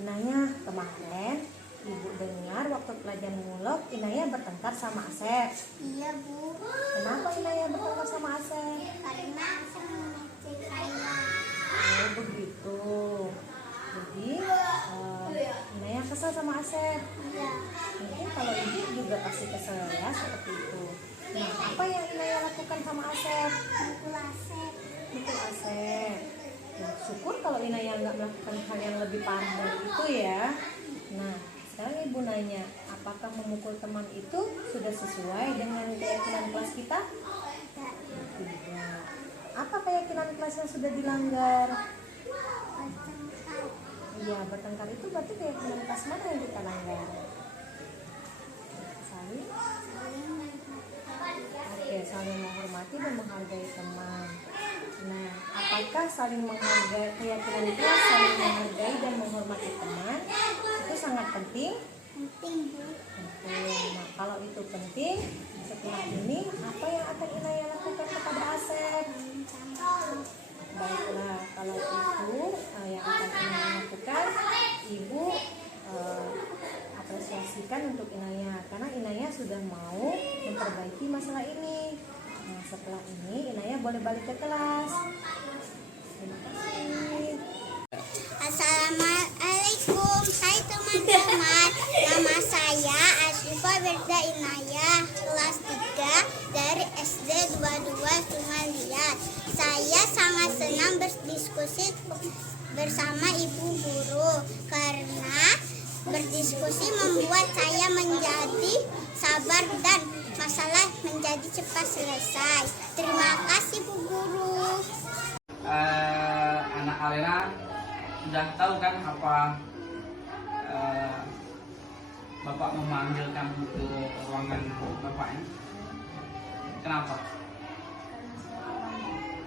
Inaya, kemarin Ibu dengar waktu pelajaran mulok Inaya bertengkar sama Asep. Iya, Bu. Kenapa Inaya bertengkar sama Asep? Karena Asep mengecek saya. Oh begitu. Jadi Inaya kesel sama Asep. Iya. Mungkin kalau Ibu juga pasti kesel ya seperti itu. Nah, apa yang Inaya lakukan sama Asep? Mukul Asep. Mukul Asep. Nah, syukur kalau Inaya nggak melakukan hal yang lebih parah dari itu ya. Nah, sekarang Ibu nanya, apakah memukul teman itu sudah sesuai dengan keyakinan kelas kita? Tidak. Apa keyakinan kelas yang sudah dilanggar? Bertengkar. Iya, bertengkar itu berarti keyakinan kelas mana yang kita langgar? Saling? Oke, saling menghormati dan menghargai teman. Nah, apakah saling menghargai keyakinan kelas, saling menghargai dan menghormati teman itu sangat penting? Penting, Bu. Penting. Nah, kalau itu penting, setelah ini apa yang akan Inaya lakukan kepada Asep? Baiklah, kalau itu yang akan Inaya lakukan, Ibu apresiasikan untuk Inaya karena Inaya sudah mau memperbaiki masalah ini. Nah, setelah ini Inaya boleh balik ke kelas. Terima kasih. Assalamualaikum. Hai teman-teman. Nama saya Asyifa Berda Inaya, kelas 3 dari SD 22 Sungai Liat. Saya sangat senang berdiskusi bersama ibu guru karena berdiskusi membuat saya menjadi sabar dan masalah menjadi cepat selesai. Terima kasih Bu Guru. Anak Alena sudah tahu kan apa Bapak memanggil kamu ke ruangan Bapaknya? Kenapa?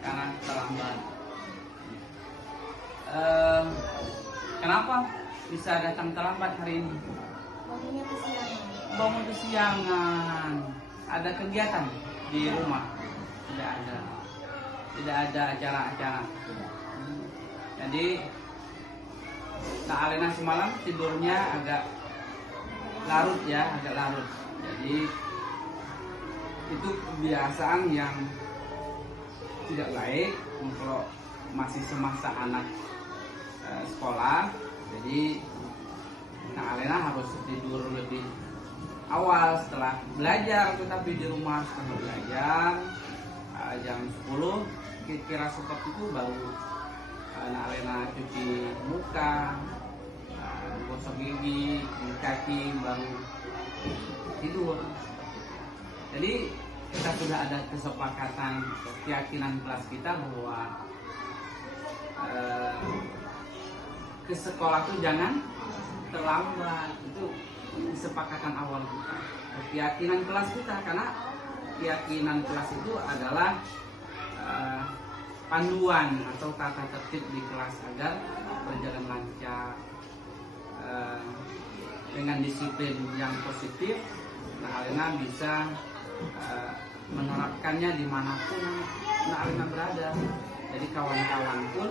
Karena terlambat. Kenapa bisa datang terlambat hari ini? Bangunnya kesiangan. Bangun kesiangan. Ada kegiatan di rumah? Tidak ada. Tidak ada acara-acara. Jadi Nak Alena semalam tidurnya agak larut ya, agak larut. Jadi itu kebiasaan yang tidak baik kalau masih semasa anak sekolah. Jadi Nak Alena harus tidur lebih awal setelah belajar, tetapi di rumah setelah belajar jam 10 kira-kira seperti itu baru Nak Alena cuci muka, gosok gigi, cuci kaki, baru tidur. Jadi kita sudah ada kesepakatan, keyakinan kelas kita bahwa ke sekolah itu jangan terlambat. Itu kesepakatan awal kita, keyakinan kelas kita, karena keyakinan kelas itu adalah panduan atau tata tertib di kelas agar berjalan lancar dengan disiplin yang positif. Nah, Alena bisa menerapkannya dimanapun Alena berada. Jadi kawan-kawan pun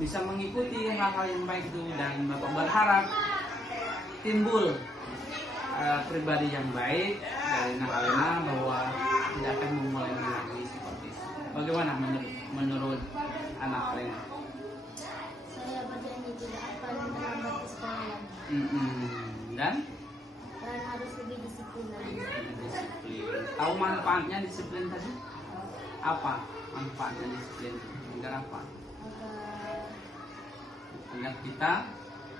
bisa mengikuti hal-hal yang baik itu, dan Bapak berharap timbul pribadi yang baik dari Alena bahwa tidak akan memulai lagi seperti itu. Bagaimana menurut anak Alena? Saya berjanji tidak akan terlambat ke sekolah. Dan Harus lebih disiplin lagi. disiplin. Tahu manfaatnya disiplin tadi? Apa manfaatnya disiplin? Agar apa? Agar kita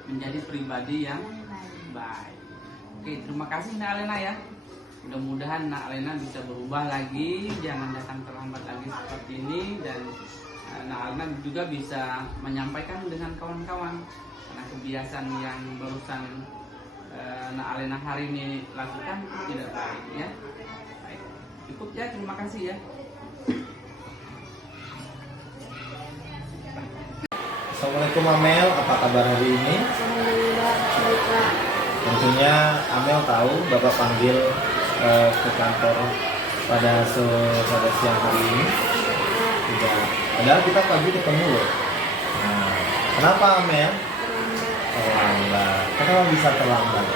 menjadi pribadi yang baik. Oke, terima kasih Nak Alena ya. Mudah-mudahan Nak Alena bisa berubah lagi, jangan datang terlambat lagi seperti ini, dan Nak Alena juga bisa menyampaikan dengan kawan-kawan, karena kebiasaan yang barusan Nak Alena hari ini lakukan tidak baik ya. Baik. Cukup ya, terima kasih ya. Assalamualaikum Amel, apa kabar hari ini? Alhamdulillah, baik Pak. Tentunya Amel tahu Bapak panggil ke kantor pada siang hari ini. Tidak. Padahal kita pagi ketemu loh. Nah, Kenapa Amel? terlambat. Terlambat. Kenapa bisa terlambat?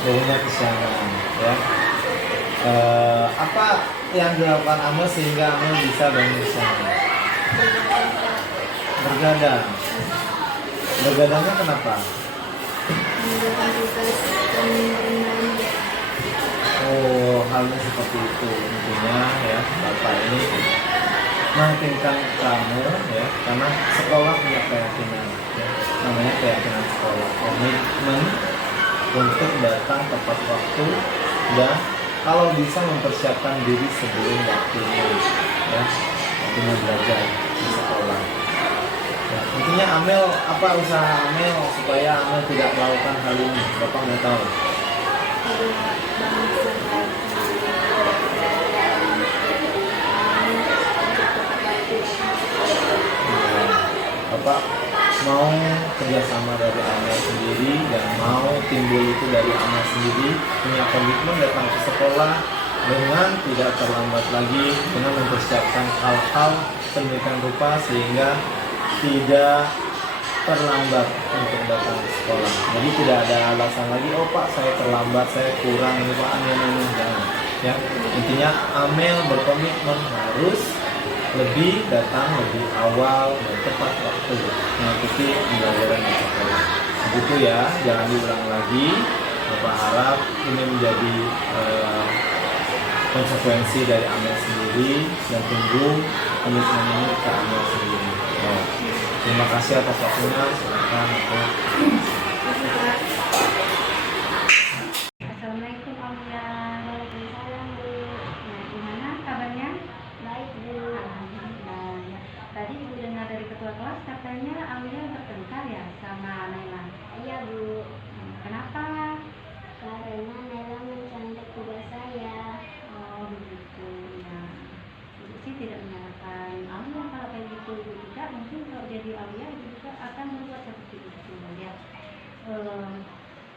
Banyak kesiangan, ya. Apa yang dilakukan Amel sehingga Amel bisa bangun kesiangan? Bergadang. Bergadangnya kenapa? Mengerjakan tugas dan berenang. Oh, halnya seperti itu intinya ya. Bapak ini meyakinkan kamu ya, karena sekolah punya keyakinan ya. Namanya keyakinan sekolah, komitmen untuk datang tepat waktu dan kalau bisa mempersiapkan diri sebelum waktunya ya, waktunya belajar di sekolah ya. Intinya Amel, apa usaha Amel supaya Amel tidak melakukan hal ini? Bapak nggak tahu. Tidak bangun sampai Ya, Bapak mau kerjasama dari Amel sendiri dan mau timbul itu dari Amel sendiri, punya komitmen datang ke sekolah dengan tidak terlambat lagi, dengan mempersiapkan hal-hal sedemikian rupa sehingga tidak terlambat untuk datang ke sekolah. Jadi tidak ada alasan lagi, oh Pak saya terlambat, saya kurang ini Pak, ini jangan. Ya, intinya Amel berkomitmen harus lebih datang lebih awal dan tepat waktu mengikuti pembelajaran di sekolah. Begitu ya, jangan diulang lagi. Bapak harap ini menjadi konsekuensi dari Amel sendiri dan tunggu komitmen ini ke Amel sendiri. Oh, terima kasih atas waktunya. Silakan. Assalamualaikum Aulia. Waalaikumsalam, Bu. Nah, gimana kabarnya? Baik, Bu. Alhamdulillah. Ya. Tadi ibu dengar dari ketua kelas katanya Aulia bertengkar ya sama Naila. Iya, Bu. Kenapa? Karena Nela mencontek tugas saya. Oh begitu ya. Ibu sih tidak menyalahkan Aulia kalau kayak gitu. Ibu juga mungkin kalau jadi Aulia ibu juga akan membuat seperti itu ya.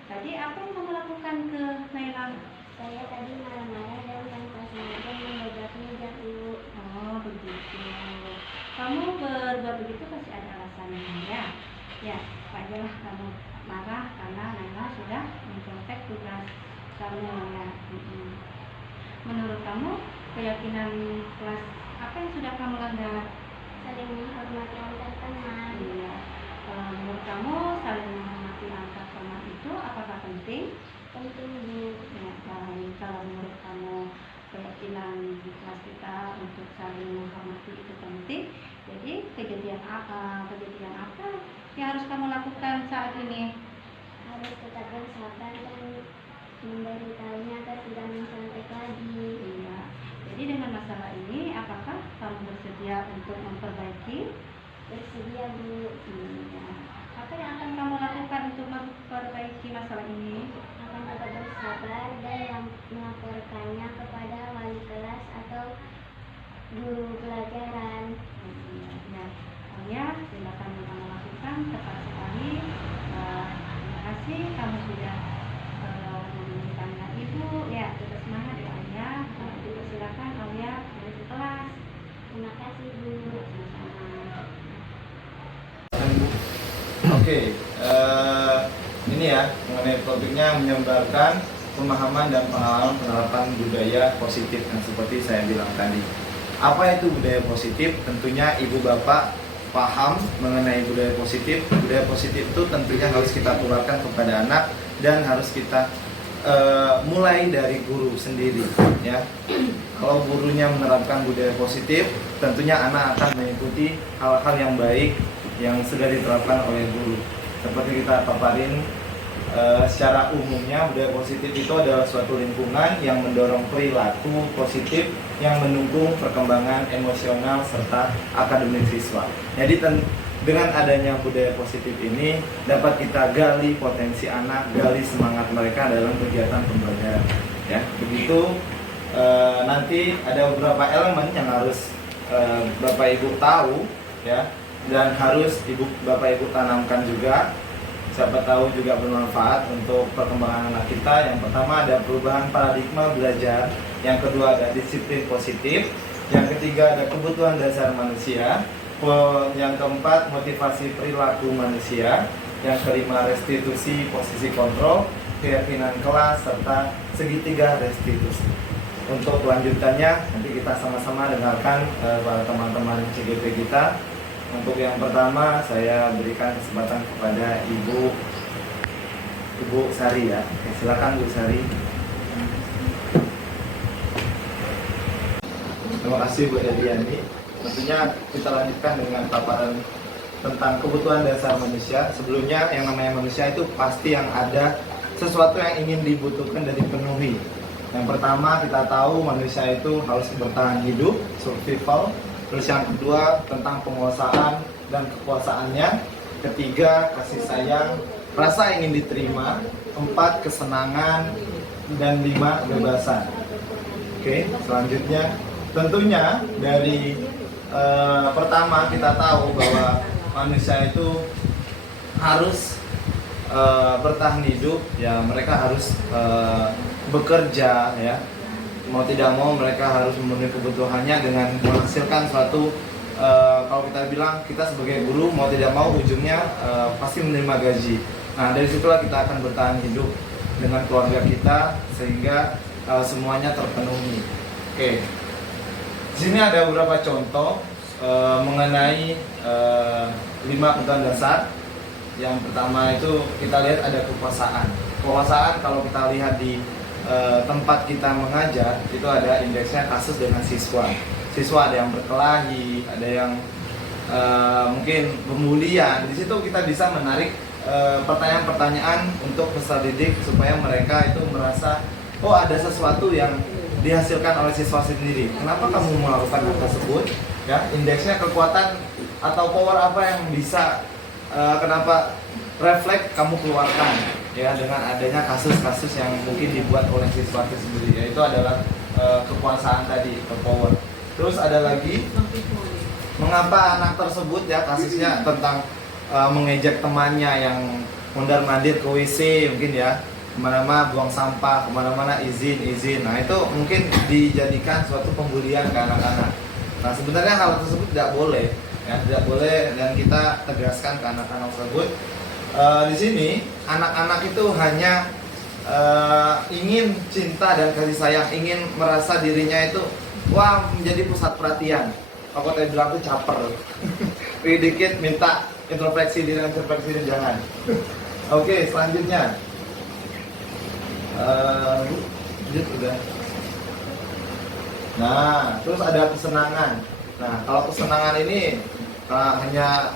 Tadi apa yang kamu lakukan ke Naila? Saya tadi marah-marah dan tanpa sengaja mendobrak meja, Bu. Oh begitu. Kamu berbuat begitu pasti ada alasannya ya. Ya, wajarlah kamu marah karena Naila sudah mencontek tugas kamu ya. Menurut kamu keyakinan kelas apa yang sudah kamu langgar? Saling menghormati antar teman. Iya. Menurut kamu saling menghormati antar teman itu apakah penting? Penting, Bu. Ya, baik. Kalau menurut kamu keyakinan di kelas kita untuk saling menghormati itu penting, jadi kejadian apa yang harus kamu lakukan saat ini? Harus tetap bersabar dan memberitahunya agar tidak mencontek lagi. Iya. Jadi dengan masalah ini, apakah kamu bersedia untuk memperbaiki? Bersedia, Bu. Iya. Apa yang akan kamu lakukan untuk memperbaiki masalah ini? Akan tetap bersabar dan melaporkannya kepada wali kelas atau guru pelajaran. Ya, ya, silakan yang kamu lakukan tepat sekali. Terima kasih kamu sudah meminta ibu. Ya, tetap semangat ya Aulia. Silakan Aulia balik ke kelas. Terima kasih, Bu. Oke, ini ya mengenai topiknya menyebarkan pemahaman dan pengalaman penerapan budaya positif yang seperti saya bilang tadi. Apa itu budaya positif? Tentunya ibu bapak paham mengenai budaya positif. Budaya positif itu tentunya harus kita tularkan kepada anak dan harus kita mulai dari guru sendiri ya. Kalau gurunya menerapkan budaya positif, tentunya anak akan mengikuti hal-hal yang baik yang sudah diterapkan oleh guru. Seperti kita paparin secara umumnya, budaya positif itu adalah suatu lingkungan yang mendorong perilaku positif yang mendukung perkembangan emosional serta akademik siswa. Jadi dengan adanya budaya positif ini dapat kita gali potensi anak, gali semangat mereka dalam kegiatan pembelajaran. Ya, begitu nanti ada beberapa elemen yang harus Bapak Ibu tahu ya, dan harus Bapak Ibu tanamkan juga. Siapa tahu juga bermanfaat untuk perkembangan anak kita. Yang pertama ada perubahan paradigma belajar, yang kedua ada disiplin positif, yang ketiga ada kebutuhan dasar manusia, Yang keempat, motivasi perilaku manusia. Yang kelima, restitusi posisi kontrol, keyakinan kelas, serta segitiga restitusi. Untuk kelanjutannya nanti kita sama-sama dengarkan para teman-teman CGP kita. Untuk yang pertama saya berikan kesempatan kepada Ibu Sari ya. Oke, silakan Bu Sari. Terima kasih Bu Eliani. Tentunya kita lanjutkan dengan paparan tentang kebutuhan dasar manusia. Sebelumnya yang namanya manusia itu pasti yang ada sesuatu yang ingin dibutuhkan dan dipenuhi. Yang pertama kita tahu manusia itu harus bertahan hidup, survival. Terus yang kedua tentang penguasaan dan kekuasaannya. Ketiga kasih sayang, rasa ingin diterima. Empat kesenangan, dan lima kebebasan. Oke, selanjutnya tentunya dari pertama kita tahu bahwa manusia itu harus bertahan hidup, ya mereka harus bekerja, ya mau tidak mau mereka harus memenuhi kebutuhannya dengan menghasilkan suatu kalau kita bilang kita sebagai guru mau tidak mau ujungnya pasti menerima gaji. Nah dari situlah kita akan bertahan hidup dengan keluarga kita sehingga semuanya terpenuhi. Oke, di sini ada beberapa contoh mengenai 5 kebutuhan dasar. Yang pertama itu kita lihat ada kekuasaan. Kekuasaan kalau kita lihat di tempat kita mengajar itu ada indeksnya kasus dengan siswa. Siswa ada yang berkelahi, ada yang mungkin pembulian. Di situ kita bisa menarik pertanyaan-pertanyaan untuk peserta didik supaya mereka itu merasa oh ada sesuatu yang dihasilkan oleh siswa sendiri. Kenapa kamu melakukan hal tersebut? Ya, indeksnya kekuatan atau power apa yang bisa kenapa refleks kamu keluarkan ya dengan adanya kasus-kasus yang mungkin dibuat oleh siswa itu sendiri, yaitu adalah kekuasaan tadi, power. Terus ada lagi mengapa anak tersebut ya kasusnya tentang mengejek temannya yang mondar-mandir ke WC mungkin ya, kemana-mana buang sampah, kemana-mana izin. Nah itu mungkin dijadikan suatu pembulian ke anak-anak. Nah sebenarnya hal tersebut tidak boleh, ya tidak boleh dan kita tegaskan ke anak-anak tersebut. Di sini anak-anak itu hanya ingin cinta dan kasih sayang, ingin merasa dirinya itu wah menjadi pusat perhatian. Aku tadi bilang itu caper. Dikit minta introspeksi diri dan introspeksi diri jangan. Oke, selanjutnya. Lanjut udah. Nah, terus ada kesenangan. Nah, kalau kesenangan ini hanya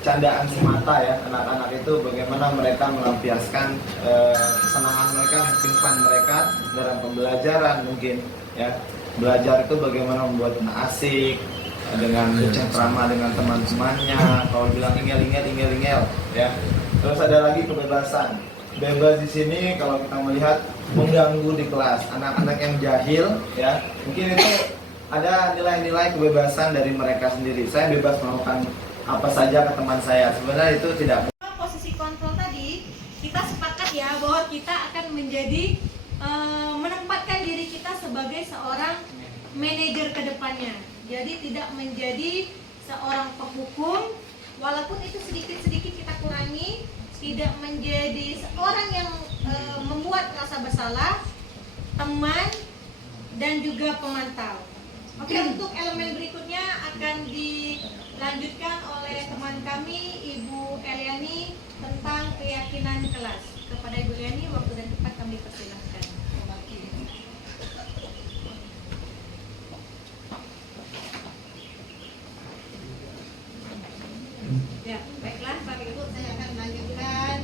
candaan semata ya, anak-anak itu bagaimana mereka melampiaskan kesenangan mereka, fun mereka dalam pembelajaran mungkin ya. Belajar itu bagaimana membuat asik dengan bercengkrama dengan teman-temannya. Kalau bilang ingel ya. Terus ada lagi kebebasan. Bebas di sini kalau kita melihat mengganggu di kelas, anak-anak yang jahil ya, mungkin itu ada nilai-nilai kebebasan dari mereka sendiri. Saya bebas melakukan apa saja ke teman saya. Sebenarnya itu tidak. Posisi kontrol tadi kita sepakat ya bahwa kita akan menjadi menempatkan diri kita sebagai seorang manajer ke depannya. Jadi tidak menjadi seorang penghukum, walaupun itu sedikit-sedikit kita kurangi. Tidak menjadi seorang yang membuat rasa bersalah, teman, dan juga pemantau. Oke, untuk elemen berikutnya akan dilanjutkan oleh teman kami, Ibu Eliani, tentang keyakinan kelas. Kepada Ibu Eliani, waktu dan tempat kami persilahkan. Ya, baiklah Bapak Ibu, saya akan melanjutkan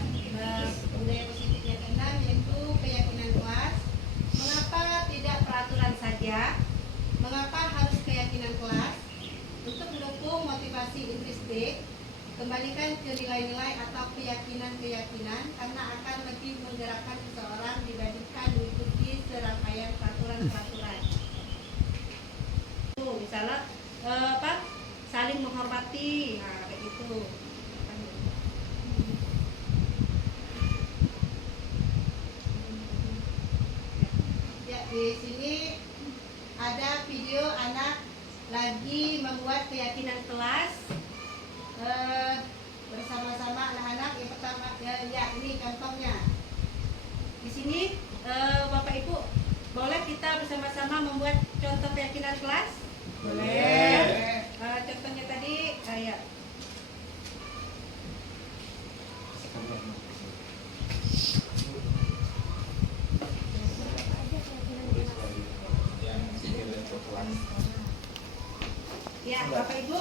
budaya positif yang keenam, yaitu keyakinan kelas. Mengapa tidak peraturan saja? Mengapa harus keyakinan kelas? Untuk mendukung motivasi intrinsik, kembalikan ke nilai-nilai atau keyakinan-keyakinan karena akan lebih menggerakkan seseorang dibandingkan mengikuti serangkaian peraturan-peraturan. Misalnya saling menghormati, nah kayak gitu. Ya, di sini ada video anak lagi membuat keyakinan kelas. bersama-sama anak-anak. Yang pertama ya ini contohnya. Di sini Bapak Ibu boleh kita bersama-sama membuat contoh keyakinan kelas? Boleh. Contohnya tadi ya. Ya, Bapak Ibu,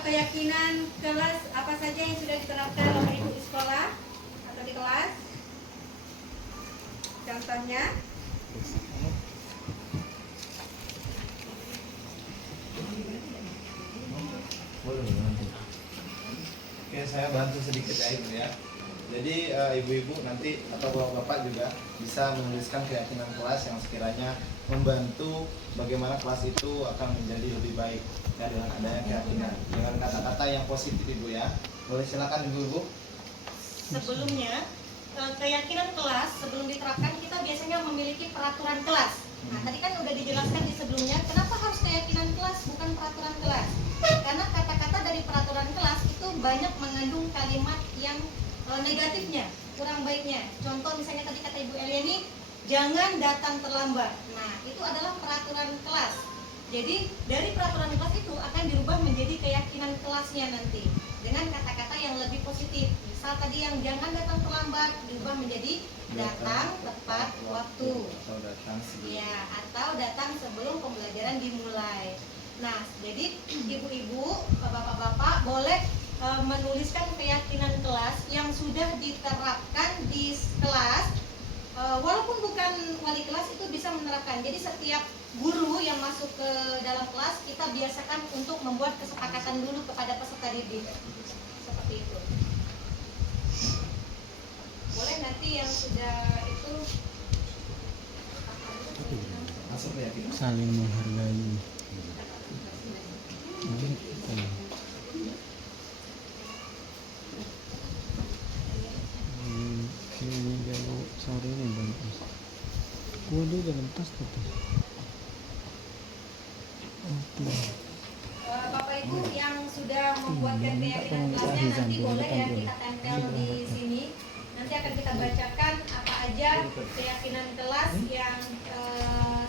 keyakinan kelas apa saja yang sudah diterapkan Bapak Ibu di sekolah atau di kelas? Contohnya? Oke, saya bantu sedikit ya Ibu ya. Jadi ibu-ibu nanti atau bapak-bapak juga bisa menuliskan keyakinan kelas yang sekiranya membantu bagaimana kelas itu akan menjadi lebih baik ya, dengan adanya keyakinan dengan kata-kata yang positif Ibu ya. Boleh silakan ibu-ibu. Sebelumnya keyakinan kelas sebelum diterapkan kita biasanya memiliki peraturan kelas. Nah, tadi kan udah dijelaskan di sebelumnya kenapa harus keyakinan kelas bukan peraturan kelas. Karena kata-kata dari peraturan kelas itu banyak mengandung kalimat yang negatifnya, kurang baiknya. Contoh misalnya tadi kata Ibu Eliani, jangan datang terlambat. Nah, itu adalah peraturan kelas. Jadi dari peraturan kelas itu akan dirubah menjadi keyakinan kelasnya nanti dengan kata-kata yang lebih positif. Misal tadi yang jangan datang terlambat dirubah menjadi datang tepat waktu. Atau datang sebelum. Ya, atau datang sebelum pembelajaran dimulai. Nah, jadi ibu-ibu, bapak-bapak boleh menuliskan keyakinan kelas yang sudah diterapkan di kelas. Walaupun bukan wali kelas itu bisa menerapkan. Jadi setiap guru yang masuk ke dalam kelas kita biasakan untuk membuat kesepakatan dulu kepada peserta didik. Seperti itu. Boleh nanti yang sudah itu Masuk keyakinan. Saling menghargai. Ini kalau sore ini dalam tas. Kudu dalam tas tuh. Bapak Ibu yang sudah membuatkan keyakinan kelasnya nanti boleh ya kita tempel di sini. Nanti akan kita bacakan apa aja keyakinan kelas yang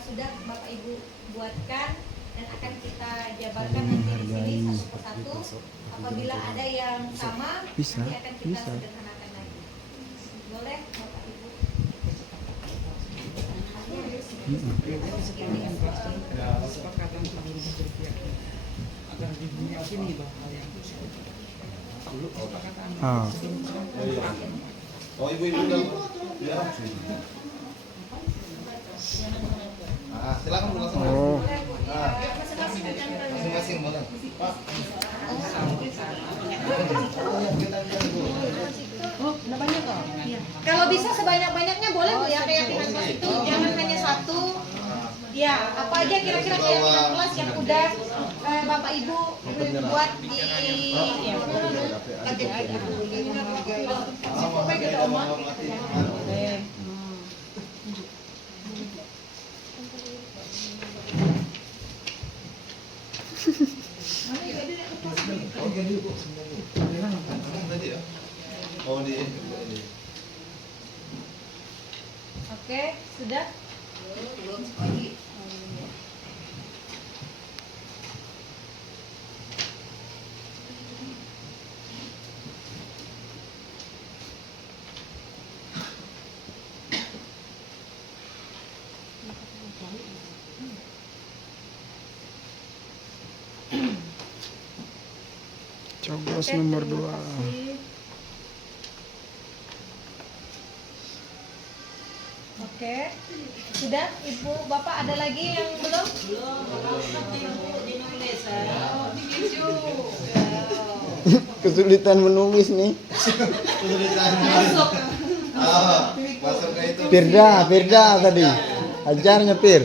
sudah Bapak Ibu buatkan dan akan kita jabarkan nanti di sini satu persatu. Apabila ada yang sama, Bisa, nanti akan kita bisa. sederhanakan lagi. Boleh Bapak Ibu? Ah, Oh ibu-ibu dong. Ya. Silakan Bu langsung. oh, Masing-masing boleh. Pak. Kalau bisa sebanyak-banyaknya boleh Bu ya keyakinan kelas itu, jangan hanya satu. Ya, apa aja kira-kira keyakinan kelas yang udah Bapak Ibu buat di ya. Oh di. Oke, sudah? Belum sekali. coblos Oke, nomor terima 2. kasih. Oke, sudah Ibu Bapak ada lagi yang belum? Kesulitan menulis nih. Masuk ke itu. Firda tadi. Ajarnya Fir.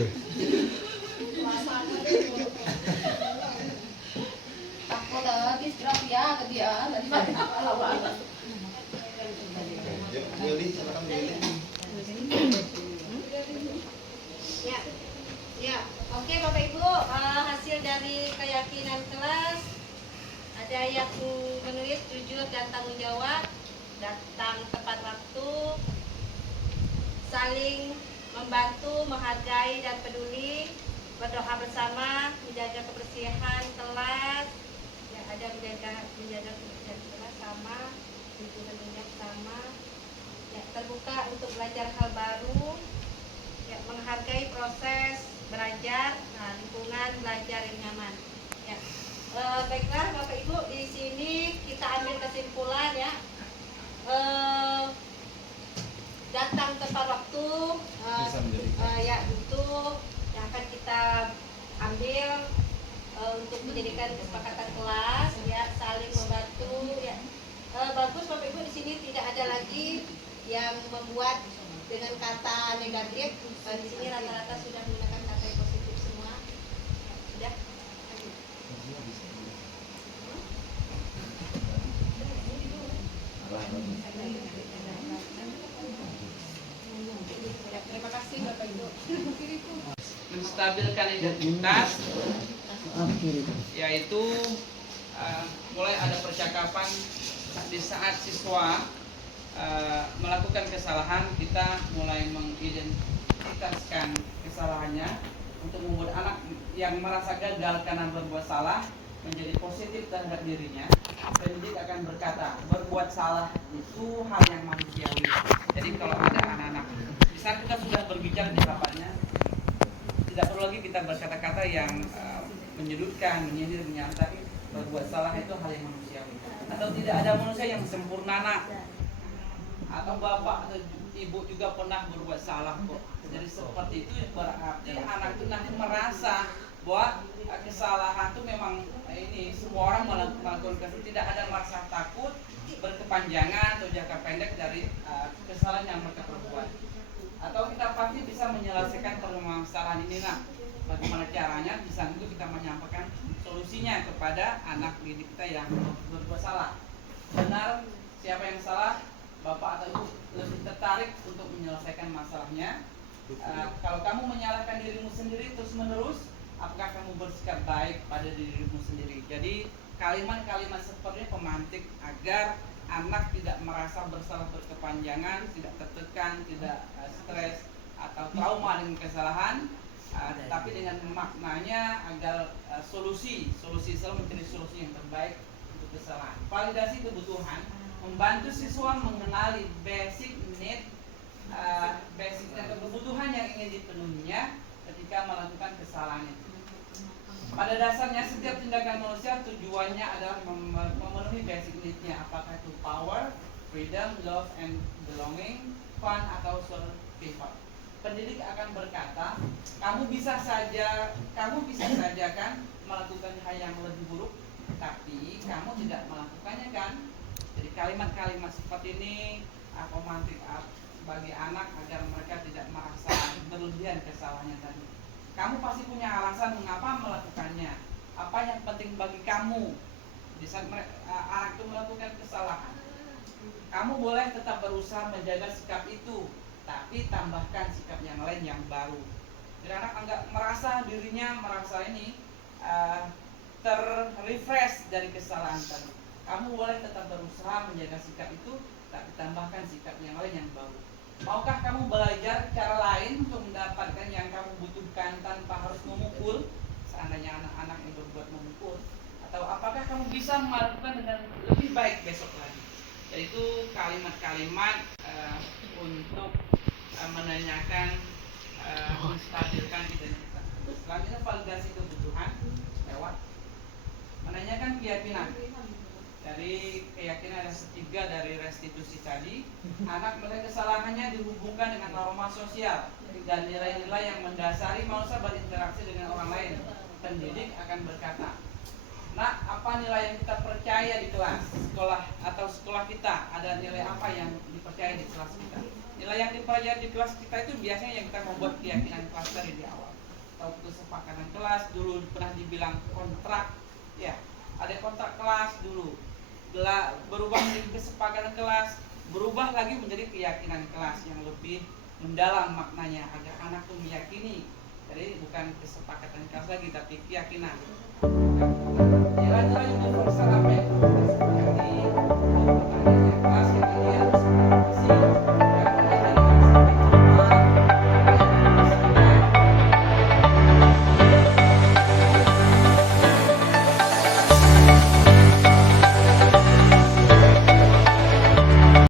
Takut disgraf ya ke dia tadi Yuli, silakan Yuli. Ya, ya. Oke Bapak Ibu, hasil dari keyakinan kelas Ada yang menulis jujur dan tanggung jawab, datang tepat waktu, saling membantu, menghargai dan peduli, berdoa bersama, menjaga kebersihan kelas, ya ada menjaga kebersihan kelas sama, lingkungan sama, ya terbuka untuk belajar hal baru, ya menghargai proses belajar, nah, lingkungan belajar yang nyaman. Ya. Baiklah Bapak Ibu, di sini kita ambil kesimpulan ya. Datang tepat waktu ya itu yang akan kita ambil untuk menjadikan kesepakatan kelas ya, saling membantu ya. Bagus Bapak Ibu, di sini tidak ada lagi yang membuat dengan kata negatif. Di sini rata-rata sudah menggunakan kata yang positif semua. Sudah. Ya, terima kasih Bapak Ibu. Menstabilkan identitas, yaitu mulai ada percakapan di saat siswa melakukan kesalahan, kita mulai mengidentitaskan kesalahannya untuk membuat anak yang merasa gagal karena berbuat salah menjadi positif terhadap dirinya. Pendidik akan berkata, berbuat salah itu hal yang manusiawi. Jadi kalau ada anak-anak, di saat kita sudah berbicara di hadapannya, tidak perlu lagi kita berkata-kata yang menyudutkan, menyindir, tapi berbuat salah itu hal yang manusiawi. Atau tidak ada manusia yang sempurna, nak. Atau bapak atau ibu juga pernah berbuat salah kok. Jadi seperti itu berarti anak itu nanti merasa bahwa kesalahan itu memang ini semua orang melakukan kesalahan, tidak ada merasa takut berkepanjangan atau jangka pendek dari kesalahan yang mereka perbuat. Atau kita pasti bisa menyelesaikan permasalahan ini, nak. Bagaimana caranya? Di sana itu kita menyampaikan solusinya kepada anak didik kita yang berbuat salah. Benar siapa yang salah? Bapak atau ibu lebih tertarik untuk menyelesaikan masalahnya. Kalau kamu menyalahkan dirimu sendiri terus-menerus, apakah kamu bersikap baik pada dirimu sendiri? Jadi kalimat-kalimat seperti ini pemantik agar anak tidak merasa bersalah berkepanjangan, tidak tertekan, tidak stres atau trauma dengan kesalahan, tetapi dengan maknanya agar solusi selalu mencari solusi yang terbaik untuk kesalahan. Validasi kebutuhan, membantu siswa mengenali basic need, basic dan kebutuhan yang ingin dipenuhinya ketika melakukan kesalahan itu. Pada dasarnya setiap tindakan manusia tujuannya adalah memenuhi basic need-nya, apakah itu power, freedom, love and belonging, fun atau survival. Pendidik akan berkata, kamu bisa saja kan melakukan hal yang lebih buruk, tapi kamu tidak melakukannya kan. Jadi kalimat-kalimat seperti ini pemantik bagi anak agar mereka tidak merasa berlebihan kesalahannya tadi. Kamu pasti punya alasan mengapa melakukannya. Apa yang penting bagi kamu di saat anak itu melakukan kesalahan. Kamu boleh tetap berusaha menjaga sikap itu, tapi tambahkan sikap yang lain yang baru. Jadi anak enggak merasa dirinya terrefresh dari kesalahan tadi. Kamu boleh tetap berusaha menjaga sikap itu, tapi tambahkan sikap yang lain yang baru. Maukah kamu belajar cara lain untuk mendapatkan yang kamu butuhkan tanpa harus memukul? Seandainya anak-anak yang berbuat memukul. Atau apakah kamu bisa melakukan dengan lebih baik besok lagi? Yaitu kalimat-kalimat untuk menanyakan, menstabilkan identitas. Selanjutnya validasi kebutuhan lewat menanyakan keyakinan. Dari keyakinan ada ketiga dari restitusi tadi. Anak melihat kesalahannya dihubungkan dengan norma sosial dan nilai-nilai yang mendasari manusia berinteraksi dengan orang lain. Pendidik akan berkata, nah, apa nilai yang kita percaya di kelas, sekolah atau sekolah kita? Ada nilai apa yang dipercaya di kelas kita? Nilai yang dipercaya di kelas kita itu biasanya yang kita membuat keyakinan kelas dari di awal. Atau kesepakatan kelas, dulu pernah dibilang kontrak, ya, ada kontrak kelas dulu. Berubah menjadi kesepakatan kelas, berubah lagi menjadi keyakinan kelas yang lebih mendalam maknanya agar anak itu meyakini. Jadi bukan kesepakatan kelas lagi, tapi keyakinan. Nilai-nilai universal